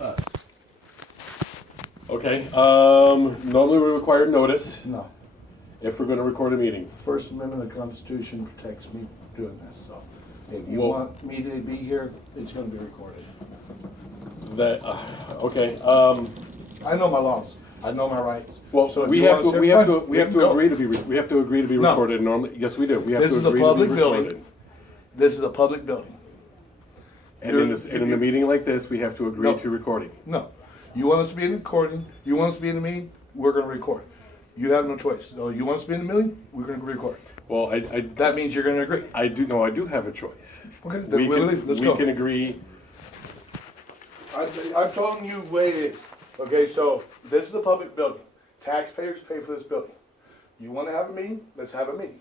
Us. Okay, normally we require notice No. if we're gonna record a meeting. First Amendment of the Constitution protects me doing this, so if you Well- want me to be here, it's gonna be recorded. That, okay, I know my laws. I know my rights. well, So if we you have wanna to, say, we have fine, to, we have can to go. agree to be, we have to agree to be No. recorded normally. Yes, we do. We have This to is a agree to be public building. recorded. This is a public building. And in this, and in a meeting like this, we have to agree No. to recording. No. You want us to be in the recording, you want us to be in the meeting, we're gonna record. You have no choice. So you want us to be in the meeting, we're gonna record. Well, That means you're gonna agree. I do have a choice. Okay, then let's We go. can agree. I'm telling you the way it is. Okay, so this is a public building. Taxpayers pay for this building. You wanna have a meeting? Let's have a meeting.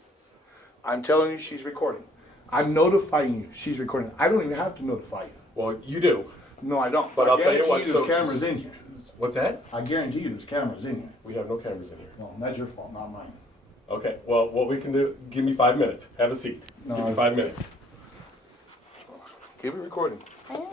I'm telling you, she's recording. I'm notifying you, she's recording. I don't even have to notify you. Well, you do. No, I don't. But I I'll tell you guarantee what, there's so- cameras in here. What's that? I guarantee you there's cameras in here. We have no cameras in here. No, that's your fault, not mine. Okay, well, what we can do, give me 5 minutes. Have a seat. No, Give me 5 minutes. Keep it recording. I am.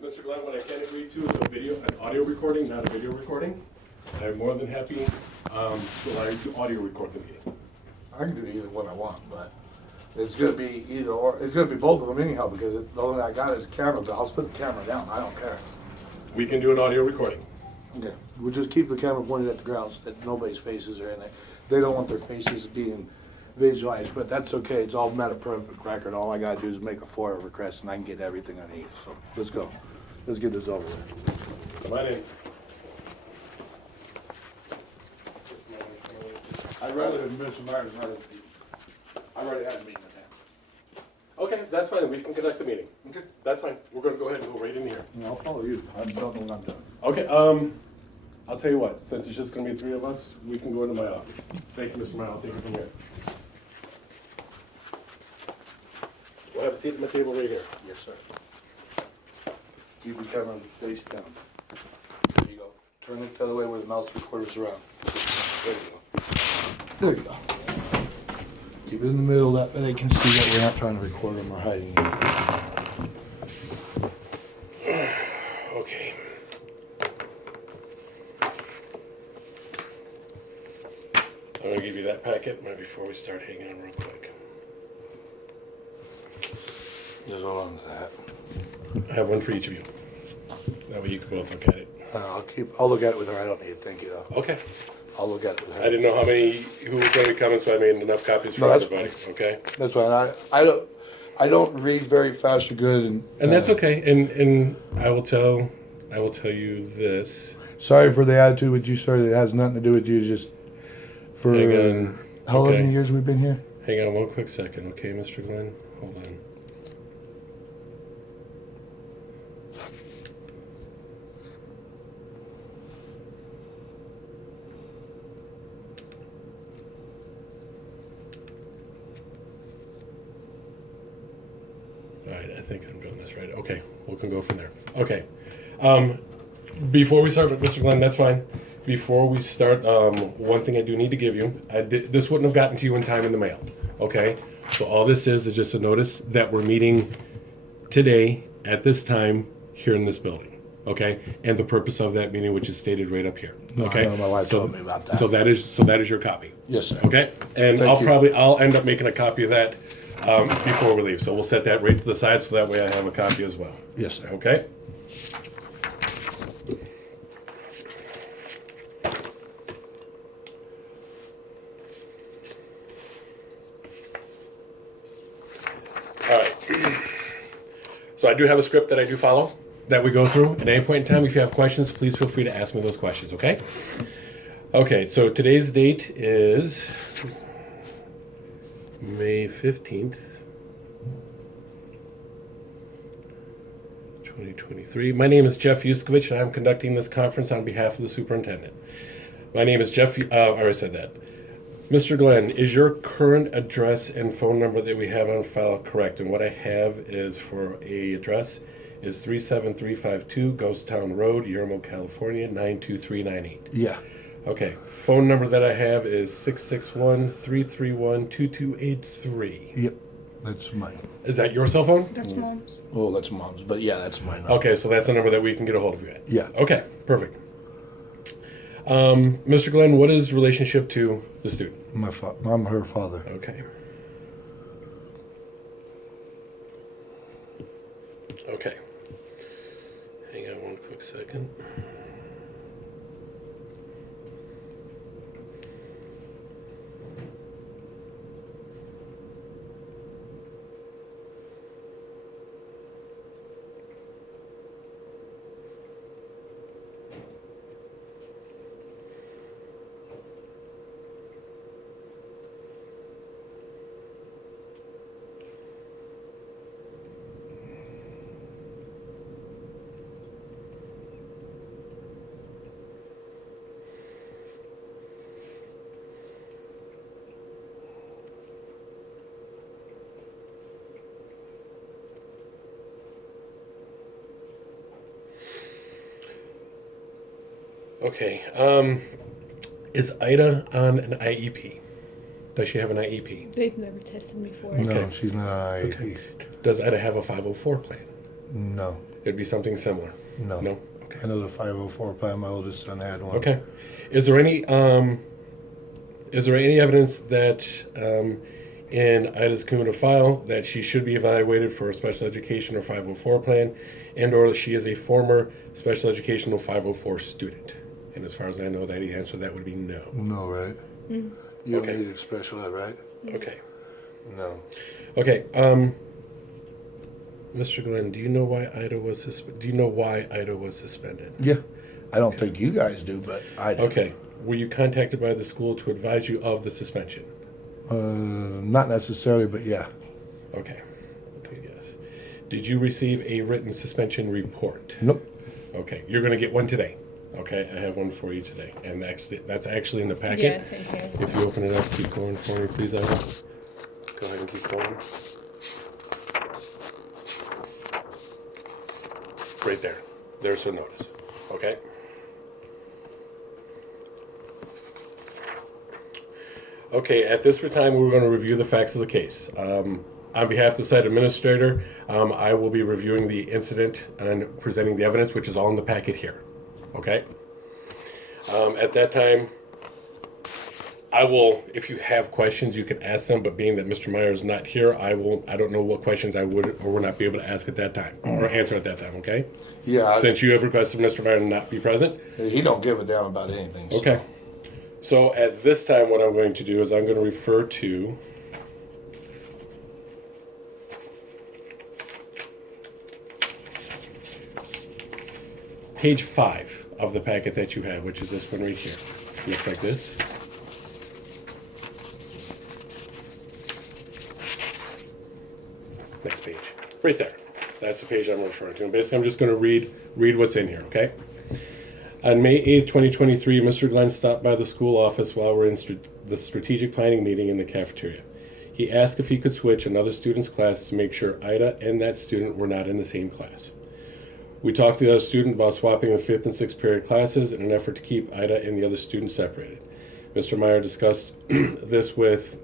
Mr. Glenn, what I can agree to is an audio recording, not a video recording. I'm more than happy to allow you to audio record the meeting. I can do either one I want, but it's gonna be either or. It's gonna be both of them anyhow because the only thing I got is a camera. But I'll just put the camera down. I don't care. We can do an audio recording. Okay. We'll just keep the camera pointed at the ground so that nobody's faces are in it. They don't want their faces being visualized, but that's okay. It's all matter of perfect record. All I gotta do is make a FOIA request and I can get everything I need. So let's go. Let's get this over with. Come on in. I'd rather have Mr. Myers. I already had a meeting with him. Okay, that's fine. We can conduct the meeting. Okay. That's fine. We're gonna go ahead and go right in here. Yeah, I'll follow you. I don't know what I'm doing. Okay, I'll tell you what, since it's just gonna be 3 of us, we can go into my office. Thank you, Mr. Meyer. I'll take it from here. We'll have a seat at my table right here. Yes, sir. Keep the camera face down. There you go. Turn it the other way where the mouse recorder's around. There you go. There you go. Keep it in the middle that they can see that we're not trying to record them or hiding it. Okay. I'm gonna give you that packet right before we start. Hang on real quick. Just hold on to that. I have one for each of you. That way you can both look at it. I'll look at it with her. I don't need it. Thank you though. Okay. I'll look at it with her. I didn't know who was gonna be coming, so I made enough copies for No, that's everybody, okay? That's fine. I don't read very fast or good And that's okay, and I will tell you this. Sorry for the attitude with you, sir. It has nothing to do with you. Just for Hang on. how Okay. many years we've been here? Hang on one quick second, okay, Mr. Glenn? Hold on. All right, I think I'm doing this right. Okay, we can go from there. Okay. Before we start with Mr. Glenn, that's fine. Before we start, one thing I do need to give you, this wouldn't have gotten to you in time in the mail, okay? So all this is just a notice that we're meeting today at this time here in this building, okay? And the purpose of that meeting, which is stated right up here, okay? I know, my wife told me about that. So that is your copy, Yes, sir. okay? And Thank you. I'll end up making a copy of that before we leave. So we'll set that right to the side so that way I have a copy as well, Yes, sir. okay? All right. So I do have a script that I do follow, that we go through. At any point in time, if you have questions, please feel free to ask me those questions, okay? Okay, so today's date is May 15th, 2023. My name is Jeff Yuskovich, and I'm conducting this conference on behalf of the superintendent. My name is Jeff, I already said that. Mr. Glenn, is your current address and phone number that we have on file correct? And what I have is for a address is 37352 Ghost Town Road, Yermo, California, 92398. Yeah. Okay, phone number that I have is 661-331-2283. Yep. That's mine. Is that your cell phone? That's mom's. Oh, that's mom's, but yeah, that's mine. Okay, so that's the number that we can get a hold of you at. Yeah. Okay, perfect. Mr. Glenn, what is relationship to the student? I'm her father. Okay. Okay. Hang on one quick second. Okay. Is Ida on an IEP? Does she have an IEP? They've never tested me for it. No, Okay. she's not an IEP. Okay. Does Ida have a 504 plan? No. It'd be something similar. No. No? Okay. I know the 504 plan. My oldest son had one. Okay. Is there any evidence that in Ida's cumulative file that she should be evaluated for a special education or 504 plan, and or she is a former special educational 504 student? And as far as I know, that the answer to that would be no. No, right? Mm. You Okay. don't need special ed, right? Okay. No. Okay. Mr. Glenn, do you know why Ida was suspended? Yeah. I don't think you guys do, but I do. Okay. Were you contacted by the school to advise you of the suspension? Not necessarily, but yeah. Okay. Good guess. Did you receive a written suspension report? Nope. Okay. You're going to get one today. Okay. I have one for you today. And that's actually in the Yeah, packet. it's in here. If you open it up, keep going for me, please, Ida. Go ahead and keep going. Right there. There's her notice. Okay? Okay, at this time, we're going to review the facts of the case. On behalf of the site administrator, I will be reviewing the incident and presenting the evidence, which is all in the packet here. Okay? At that time, I will, if you have questions, you can ask them, but being that Mr. Meyer is not here, I don't know what questions I would or would not be able to ask at that time, or answer at that time, okay? Yeah. Since you have requested Mr. Meyer to not be present. He don't give a damn about anything. So. Okay. So at this time, what I'm going to do is I'm going to refer to page 5 of the packet that you have, which is this one right here. Looks like this. Next page. Right there. That's the page I'm referring to. And basically, I'm just going to read what's in here, okay? On May 8th, 2023, Mr. Glenn stopped by the school office while we're in the strategic planning meeting in the cafeteria. He asked if he could switch another student's class to make sure Ida and that student were not in the same class. We talked to the other student about swapping the 5th and 6th period classes in an effort to keep Ida and the other student separated. Mr. Meyer discussed this with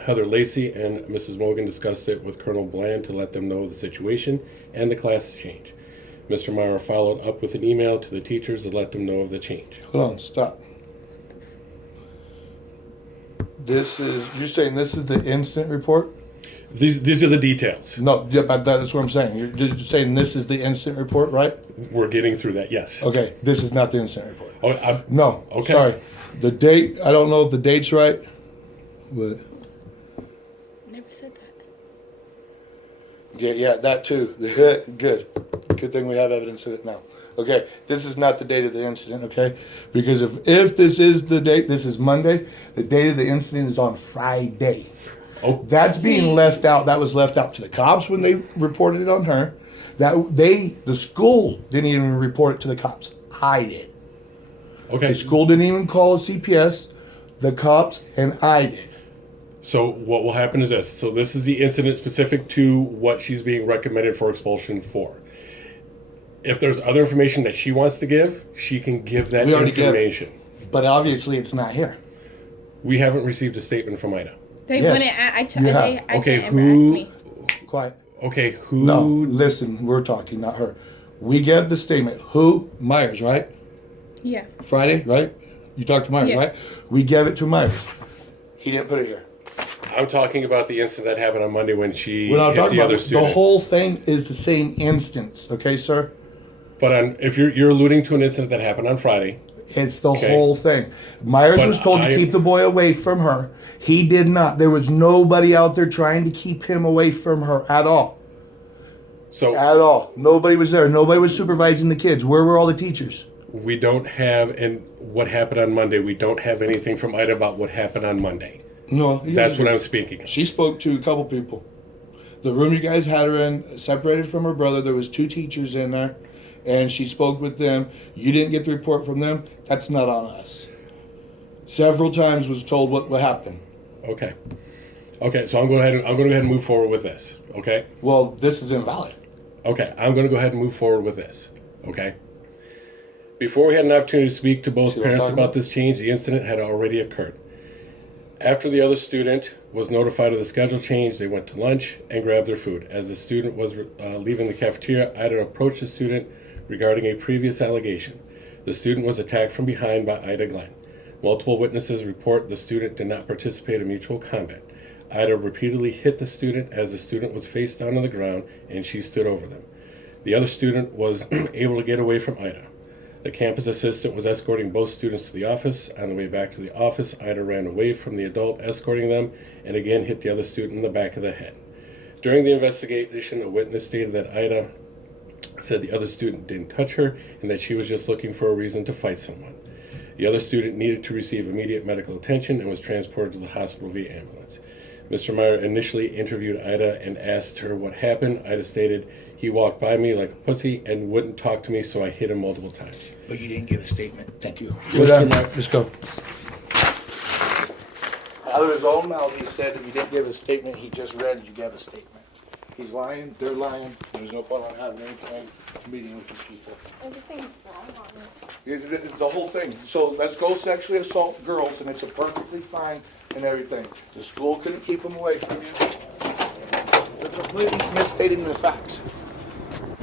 Heather Lacey, and Mrs. Morgan discussed it with Colonel Bland to let them know of the situation and the class change. Mr. Meyer followed up with an email to the teachers to let them know of the change. Hold on, stop. You're saying this is the incident report? These are the details. No, yeah, but that's what I'm saying. You're just saying this is the incident report, right? We're getting through that, yes. Okay, this is not the incident report. Oh, No, Okay. sorry. The date, I don't know if the date's right, but Never said that. yeah, that too. Good. Good thing we have evidence of it now. Okay, this is not the date of the incident, okay? Because if this is the date, this is Monday, the date of the incident is on Friday. Oh, That's being left out. That was left out to the cops when they reported it on her. The school didn't even report it to the cops. I did. Okay. The school didn't even call a CPS, the cops, and I did. So what will happen is this. So this is the incident specific to what she's being recommended for expulsion for. If there's other information that she wants to give, she can give that We already gave it. information. But obviously it's not here. We haven't received a statement from Ida. They Yes, wouldn't. you have. I Okay, can't remember. Ask who? me. Quiet. Okay, who? No, listen, we're talking, not her. We get the statement. Who? Myers, right? Yeah. Friday, right? You talked to Myers, Yeah. right? We gave it to Myers. He didn't put it here. I'm talking about the incident that happened on Monday when she We're not hit talking the about other the student. whole thing is the same instance, okay, sir? But if you're alluding to an incident that happened on Friday, It's the Okay. whole thing. Myers But was told to I- keep the boy away from her. He did not. There was nobody out there trying to keep him away from her at all. so At all. Nobody was there. Nobody was supervising the kids. Where were all the teachers? we don't have, and what happened on Monday, we don't have anything from Ida about what happened on Monday. No. That's what I'm speaking of. She spoke to a couple people. The room you guys had her in, separated from her brother, there was 2 teachers in there, and she spoke with them. You didn't get the report from them. That's not on us. Several times was told what happened. Okay. Okay, so I'm going to go ahead and move forward with this. Okay. Well, this is invalid. Okay, I'm going to go ahead and move forward with this. Okay. Before we had an opportunity to speak to both See what I'm parents talking about about? this change, the incident had already occurred. After the other student was notified of the schedule change, they went to lunch and grabbed their food. As the student was leaving the cafeteria, Ida approached the student regarding a previous allegation. The student was attacked from behind by Ida Glenn. Multiple witnesses report the student did not participate in mutual combat. Ida repeatedly hit the student as the student was face down on the ground and she stood over them. The other student was able to get away from Ida. The campus assistant was escorting both students to the office. On the way back to the office, Ida ran away from the adult escorting them and again hit the other student in the back of the head. During the investigation, a witness stated that Ida said the other student didn't touch her and that she was just looking for a reason to fight someone. The other student needed to receive immediate medical attention and was transported to the hospital via ambulance. Mr. Meyer initially interviewed Ida and asked her what happened. Ida stated, "He walked by me like a pussy and wouldn't talk to me, so I hit him multiple times." But you didn't give a statement. Thank you. Mr. Meyer, Let's go. Out of his own mouth, he said that you didn't give a statement. He just read you gave a statement. He's lying. They're lying. There's no point on having any kind of meeting with these people. Everything's wrong on it. It's the whole thing. So let's go sexually assault girls, and it's a perfectly fine and everything. The school couldn't keep them away from you. They're completely misstating the facts.